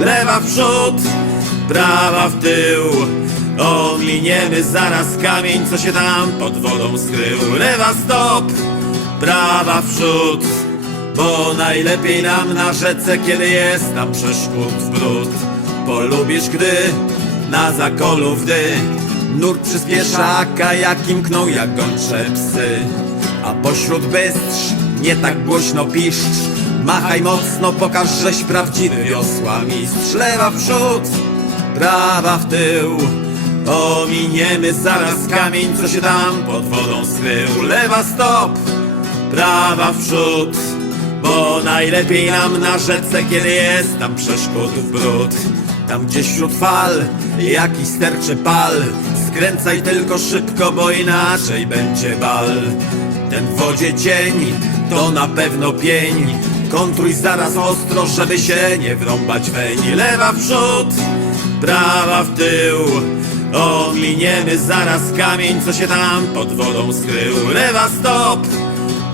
lewa w przód, prawa w tył. Ominiemy zaraz kamień, co się tam pod wodą skrył. Lewa stop, prawa w przód, bo najlepiej nam na rzece, kiedy jest tam przeszkód w brud. Polubisz, gdy na zakolu wdy nurt przyspiesza, kajaki mkną jak gończe psy. A pośród bystrz nie tak głośno piszcz, machaj mocno, pokaż, żeś prawdziwy wiosła mistrz. Lewa w przód, prawa w tył. Ominiemy zaraz kamień, co się tam pod wodą skrył. Lewa stop, prawa w przód, bo najlepiej nam na rzece, kiedy jest tam przeszkód w brud. Tam gdzieś wśród fal, jakiś sterczy pal, skręcaj tylko szybko, bo inaczej będzie bal. Ten w wodzie cień, to na pewno pień, kontruj zaraz ostro, żeby się nie wrąbać weń. Lewa w przód, prawa w tył, ominiemy zaraz kamień, co się tam pod wodą skrył. Lewa stop,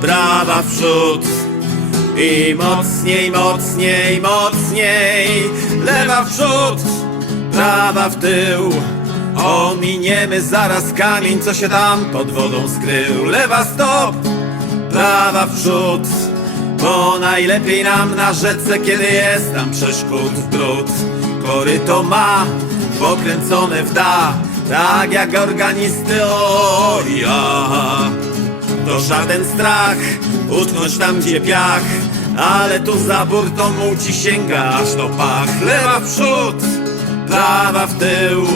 prawa w przód i mocniej, mocniej, mocniej. Lewa w przód, prawa w tył. Ominiemy zaraz kamień, co się tam pod wodą skrył. Lewa stop, prawa w przód. Bo najlepiej nam na rzece, kiedy jest tam przeszkód brud. Koryto ma pokręcone w dach, tak jak organisty, o ja. To żaden strach, utknąć tam gdzie piach Ale tu za burtą ci sięga aż do pach Lewa w przód, prawa w tył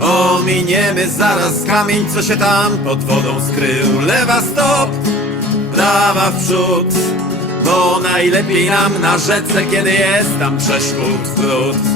Ominiemy zaraz kamień, co się tam pod wodą skrył Lewa stop, prawa w przód Bo najlepiej nam na rzece, kiedy jest tam przeszkód w brud